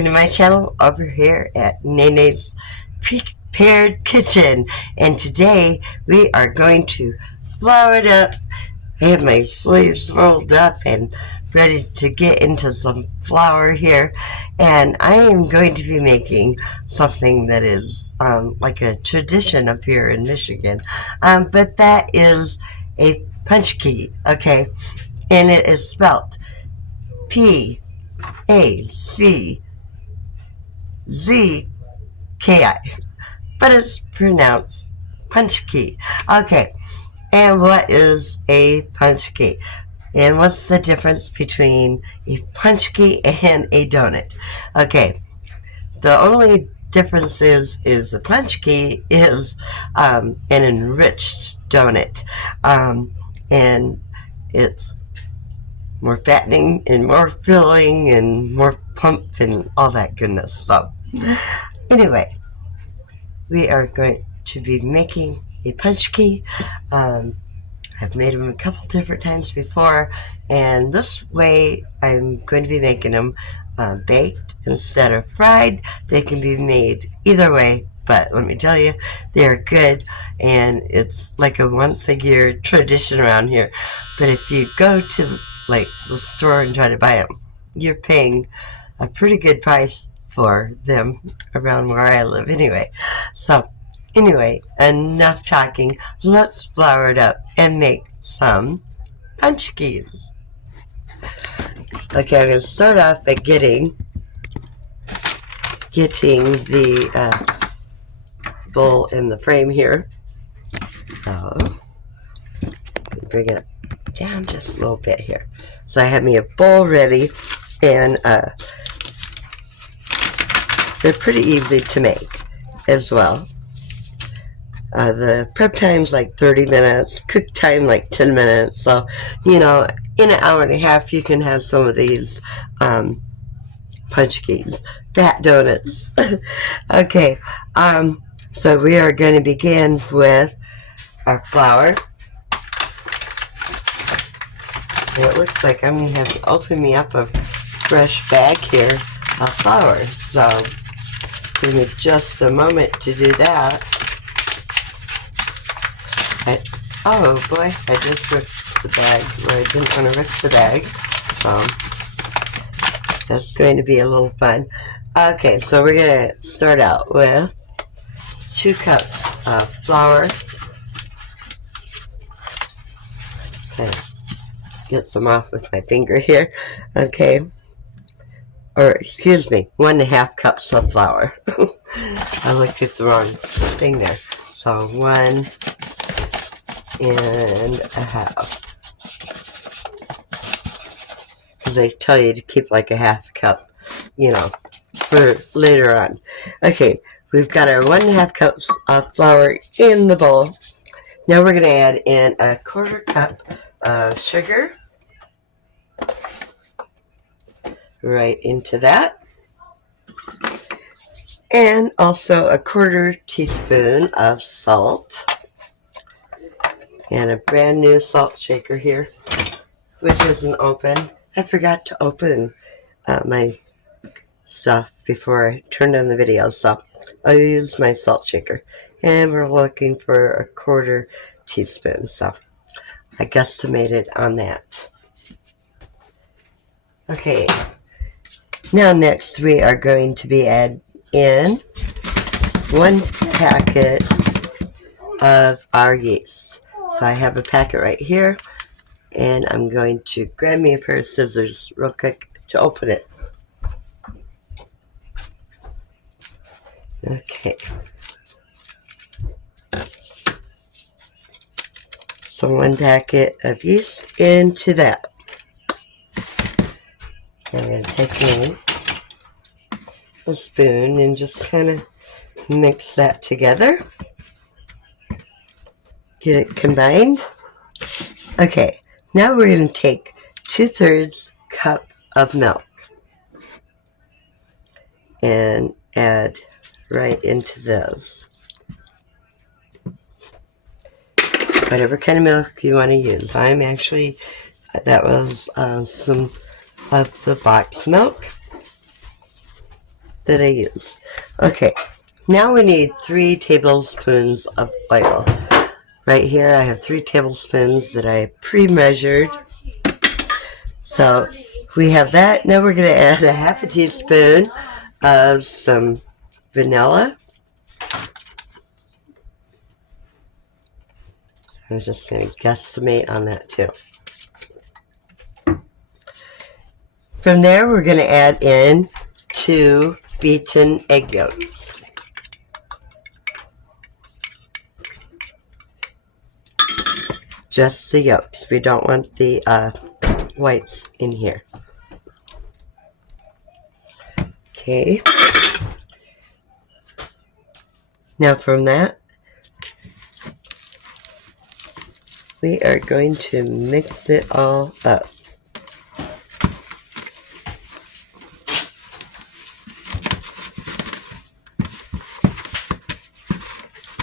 welcome to my channel over here at Nene's Prepared Kitchen. And today we are going to flour it up. I have my sleeves rolled up and ready to get into some flour here. And I am going to be making something that is like a tradition up here in Michigan. But that is a Paczki, okay? And it is spelt P-A-C-Z-K-I, but it's pronounced Paczki. Okay, and what is a Paczki? And what's the difference between a Paczki and a donut? Okay, the only difference is the Paczki is an enriched donut, and it's more fattening and more filling and more pump and all that goodness. So anyway, we are going to be making a Paczki. I've made them a couple different times before, and this way I'm going to be making them baked instead of fried. They can be made either way, but let me tell you, they're good, and it's like a once a year tradition around here. But if you go to the store and try to buy them, you're paying a pretty good price for them around where I live anyway. So anyway, enough talking. Let's flour it up and make some Paczkis. Okay, I'm going to start off by getting the bowl in the frame here. So bring it down just a little bit here. So I have me a bowl ready, and they're pretty easy to make as well. The prep time's like 30 minutes, cook time like 10 minutes. So, in an hour and a half, you can have some of these Paczkis, fat donuts. Okay, so we are going to begin with our flour. And it looks like I'm going to have to open me up a fresh bag here of flour. So give me just a moment to do that. Oh boy, I just ripped the bag where I didn't want to rip the bag. So that's going to be a little fun. Okay, so we're going to start out with 2 cups of flour. Okay. Get some off with my finger here. Okay, or excuse me, 1.5 cups of flour. I looked at the wrong thing there. So 1.5, because they tell you to keep like a half cup, for later on. Okay, we've got our 1.5 cups of flour in the bowl. Now we're going to add in a 1/4 cup of sugar right into that, and also a 1/4 teaspoon of salt, and a brand new salt shaker here, which isn't open. I forgot to open my stuff before I turned on the video, so I'll use my salt shaker, and we're looking for a 1/4 teaspoon, so I guesstimated on that. Okay, now next we are going to be adding in 1 packet of our yeast. So I have a packet right here, and I'm going to grab me a pair of scissors real quick to open it. Okay. So 1 packet of yeast into that. I'm going to take in a spoon and just kind of mix that together. Get it combined. Okay, now we're going to take 2/3 cup of milk and add right into this. Whatever kind of milk you want to use. I'm actually, that was some of the box milk. that I used. Okay, now we need 3 tablespoons of oil. Right here I have 3 tablespoons that I pre-measured. So we have that. Now we're going to add a half a teaspoon of some vanilla. I'm just going to guesstimate on that too. From there, we're going to add in 2 beaten egg yolks. Just the yolks. We don't want the whites in here. Okay. Now from that, we are going to mix it all up.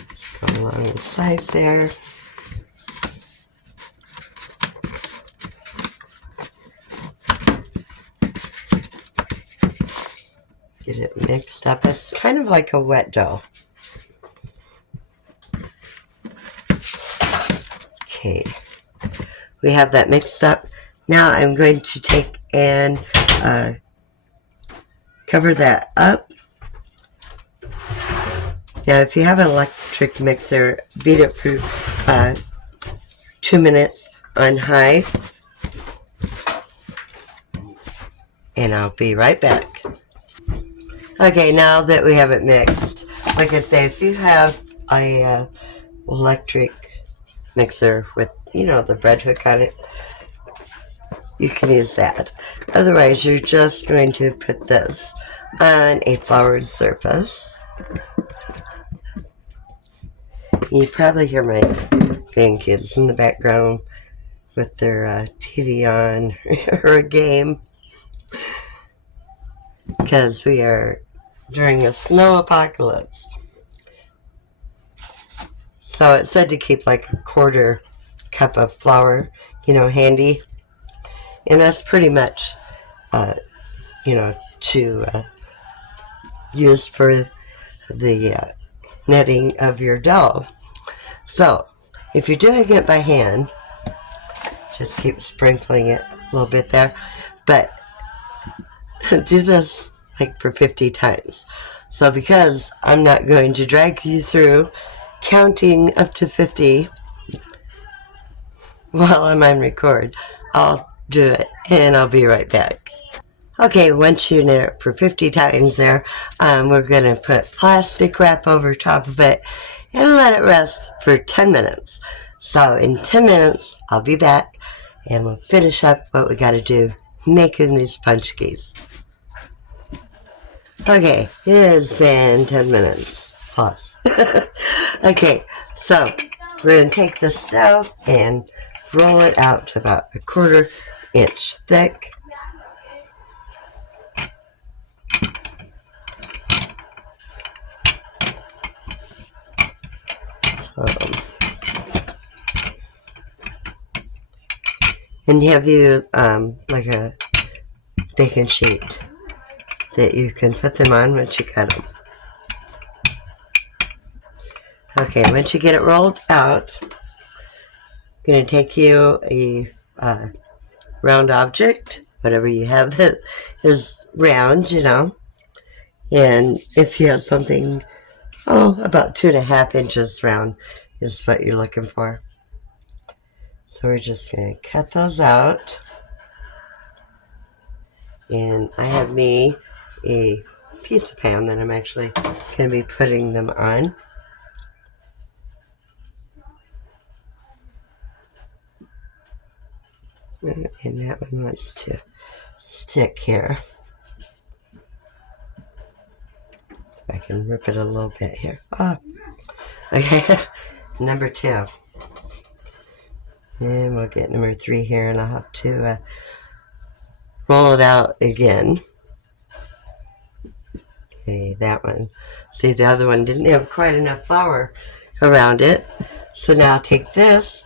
Just go along the sides there. Get it mixed up. It's kind of like a wet dough. Okay, we have that mixed up. Now I'm going to take and cover that up. Now if you have an electric mixer, beat it for 2 minutes on high. And I'll be right back. Okay, now that we have it mixed, like I say, if you have a electric mixer with, the bread hook on it, you can use that. Otherwise, you're just going to put this on a floured surface. You probably hear my grandkids in the background with their TV on or a game, because we are during a snow apocalypse. So it said to keep like a quarter cup of flour, handy. And that's pretty much, to use for the netting of your dough. So if you're doing it by hand, just keep sprinkling it a little bit there. But do this like for 50 times. So because I'm not going to drag you through counting up to 50 while I'm on record, I'll do it and I'll be right back. Okay, once you knit it for 50 times there, we're going to put plastic wrap over top of it and let it rest for 10 minutes. So in 10 minutes, I'll be back and we'll finish up what we got to do making these Paczkis. Okay, it has been 10 minutes plus. Okay, so we're going to take this dough and roll it out to about a 1/4 inch thick. And you have like a baking sheet that you can put them on once you cut them. Okay, once you get it rolled out, I'm going to take you a round object, whatever you have that is round, and if you have something, about 2.5 inches round is what you're looking for. So we're just going to cut those out. And I have me a pizza pan that I'm actually going to be putting them on. And that one wants to stick here. If I can rip it a little bit here. Okay, number 2. And we'll get number 3 here, and I'll have to roll it out again. Okay, that one. See, the other one didn't have quite enough flour around it. So now I'll take this,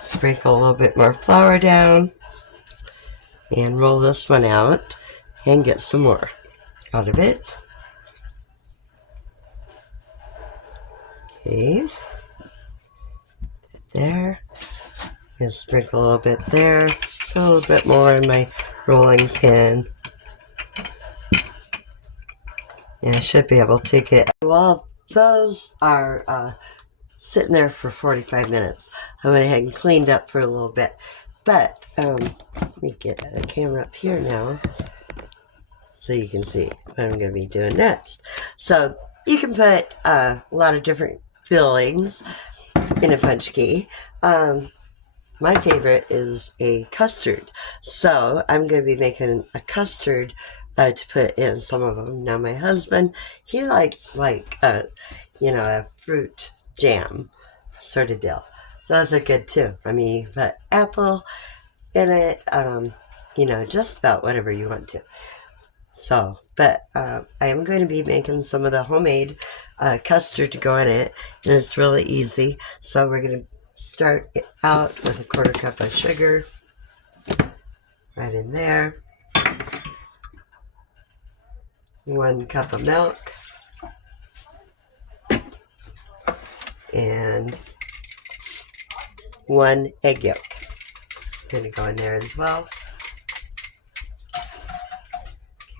sprinkle a little bit more flour down, and roll this one out and get some more. out of it. Okay. There. And sprinkle a little bit there. Put a little bit more in my rolling pin. And I should be able to take it. While those are sitting there for 45 minutes, I went ahead and cleaned up for a little bit. But, let me get the camera up here now so you can see what I'm going to be doing next. So, you can put a lot of different fillings in a paczki. My favorite is a custard. So, I'm going to be making a custard to put in some of them. Now, my husband, he likes like, you know, a fruit jam sort of deal. Those are good too. I mean, you put apple in it, you know, just about whatever you want to. So, but I am going to be making some of the homemade custard to go in it, and it's really easy. So we're going to start it out with a 1/4 cup of sugar right in there. 1 cup of milk. And 1 egg yolk. Going to go in there as well.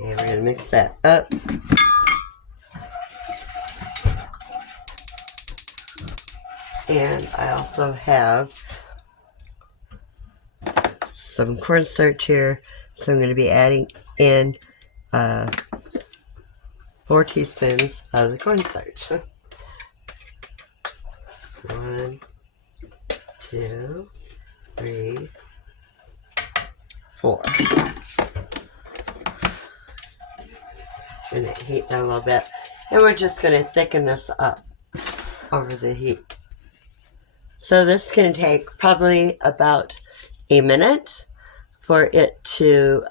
Okay, we're going to mix that up. And I also have some cornstarch here. So I'm going to be adding in 4 teaspoons of the cornstarch. 1, 2, 3, 4. Going to heat that a little bit. And we're just going to thicken this up over the heat. So this is going to take probably about a minute for it to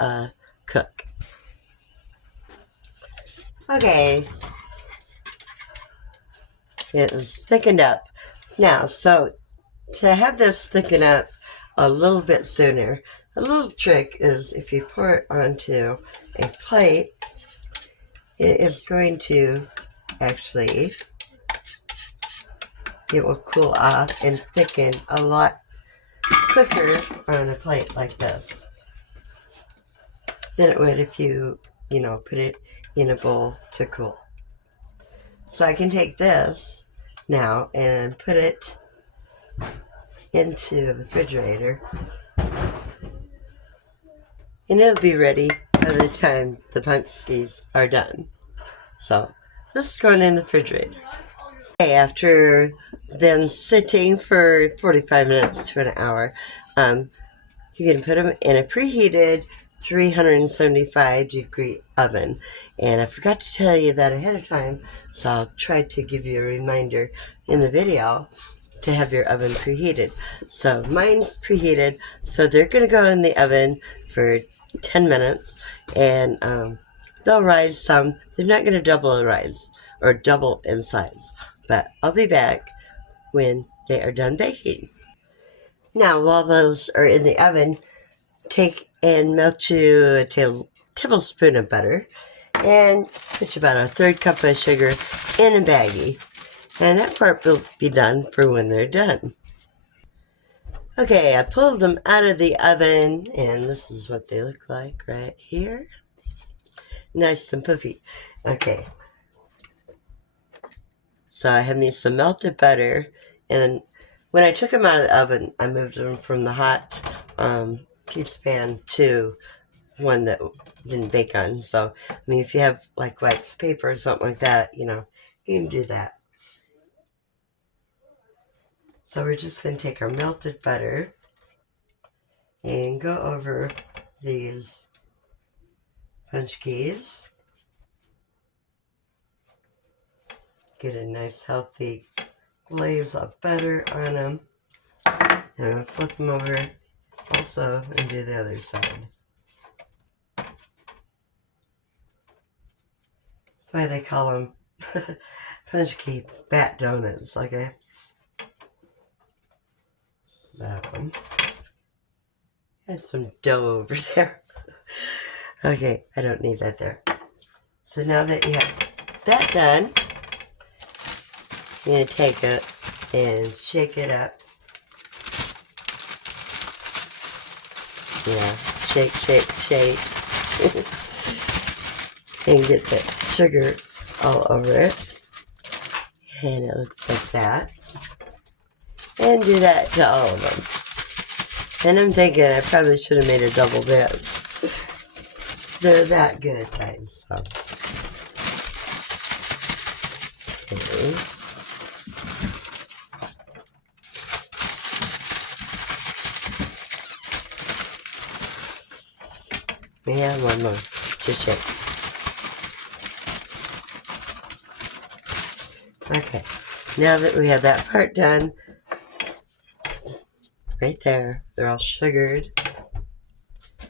cook. Okay. It is thickened up. Now, so to have this thicken up a little bit sooner, a little trick is if you pour it onto a plate, it is going to actually, it will cool off and thicken a lot quicker on a plate like this than it would if you, you know, put it in a bowl to cool. So I can take this now and put it into the refrigerator, and it'll be ready by the time the paczkis are done. So this is going in the refrigerator. Okay, after then sitting for 45 minutes to an hour, you can put them in a preheated 375-degree oven. And I forgot to tell you that ahead of time, so I'll try to give you a reminder in the video to have your oven preheated. So mine's preheated, so they're going to go in the oven for 10 minutes, and they'll rise some. They're not going to double the rise or double in size, but I'll be back when they are done baking. Now, while those are in the oven, take and melt you a tablespoon of butter and put about a 1/3 cup of sugar in a baggie. And that part will be done for when they're done. Okay, I pulled them out of the oven, and this is what they look like right here. Nice and puffy. Okay. So I have me some melted butter, and when I took them out of the oven, I moved them from the hot pizza pan to one that didn't bake on. So, I mean, if you have like wax paper or something like that, you know, you can do that. So we're just going to take our melted butter and go over these paczkis. Get a nice healthy glaze of butter on them. And I'm going to flip them over also and do the other side. That's why they call them paczki fat donuts, okay? That one. There's some dough over there. Okay, I don't need that there. So now that you have that done, you're going to take it and shake it up. Yeah, shake, shake, shake. And get the sugar all over it. And it looks like that. And do that to all of them. And I'm thinking I probably should have made a double batch. They're that good, guys. So. Okay. Yeah, one more to shake. Okay, now that we have that part done, right there, they're all sugared.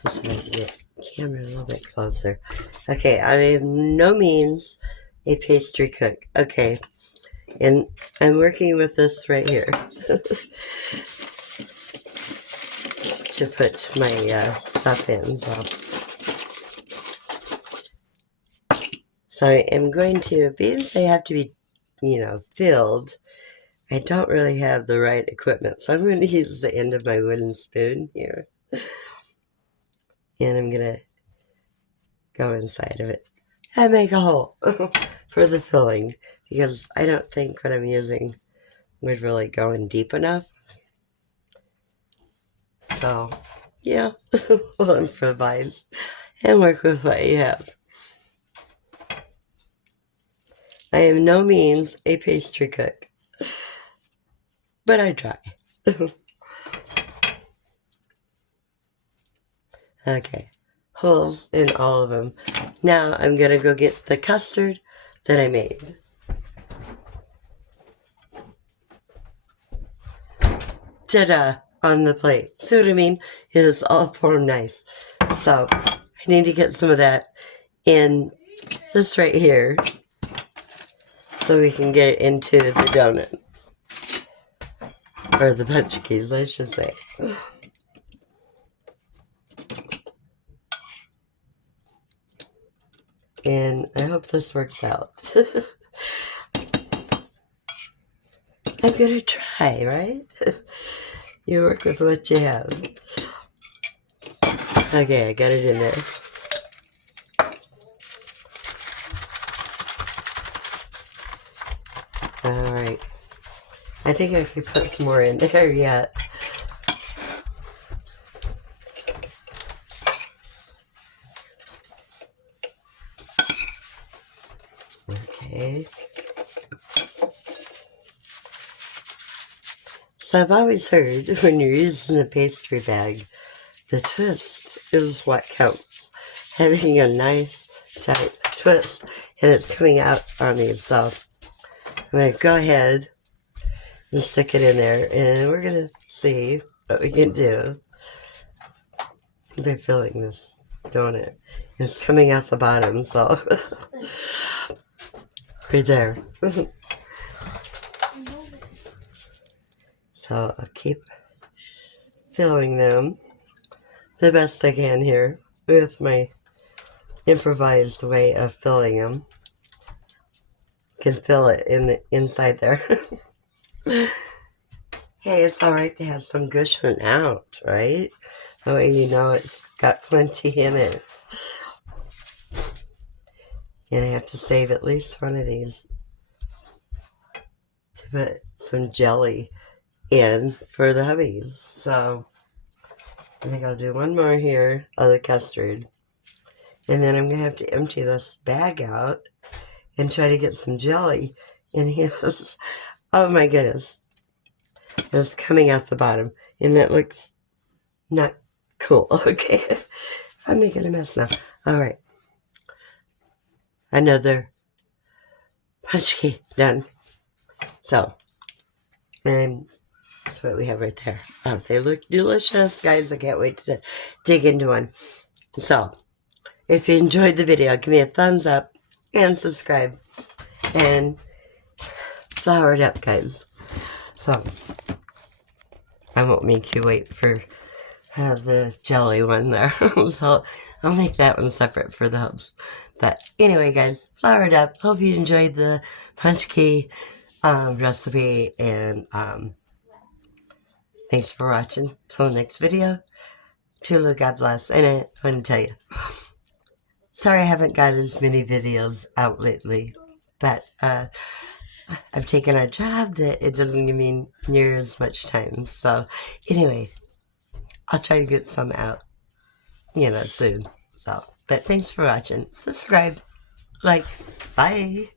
Just going to get the camera a little bit closer. Okay, I am no means a pastry cook. Okay, and I'm working with this right here to put my stuff in. So I am going to, because they have to be, filled, I don't really have the right equipment. So I'm going to use the end of my wooden spoon here. And I'm going to go inside of it and make a hole for the filling. Because I don't think what I'm using would really go in deep enough. So, yeah, we'll improvise and work with what you have. I am no means a pastry cook, but I try. Okay, holes in all of them. Now I'm going to go get the custard that I made. Ta-da! On the plate. See what I mean? It is all formed nice. So, I need to get some of that in this right here so we can get it into the donuts. Or the Paczkis, I should say. And I hope this works out. I'm gonna try, right? You work with what you have. Okay, I got it in there. Alright. I think I could put some more in there yet. Okay. So I've always heard when you're using a pastry bag, the twist is what counts. Having a nice tight twist and it's coming out on these. So I'm going to go ahead and stick it in there and we're going to see what we can do by filling this donut. It's coming out the bottom, so right there. So I'll keep filling them the best I can here with my improvised way of filling them. Can fill it in the inside there. Hey, it's alright to have some gushing out, right? That way you know it's got plenty in it. And I have to save at least one of these to put some jelly in for the hubbies. So I think I'll do one more here of the custard. And then I'm going to have to empty this bag out and try to get some jelly in his. Oh my goodness. It's coming out the bottom. And that looks not cool. Okay. I'm making a mess now. Alright. Another Paczki done. So, and that's what we have right there. Oh, they look delicious, guys. I can't wait to dig into one. So, if you enjoyed the video, give me a thumbs up and subscribe. And flour it up, guys. So, I won't make you wait for have the jelly one there. So I'll make that one separate for the hubs. But anyway, guys, flour it up. Hope you enjoyed the Paczki recipe, and thanks for watching. Till the next video. Tula, God bless. And I want to tell you, sorry I haven't got as many videos out lately, but I've taken a job that it doesn't give me near as much time. So anyway, I'll try to get some out, soon. So, but thanks for watching. Subscribe, like, bye.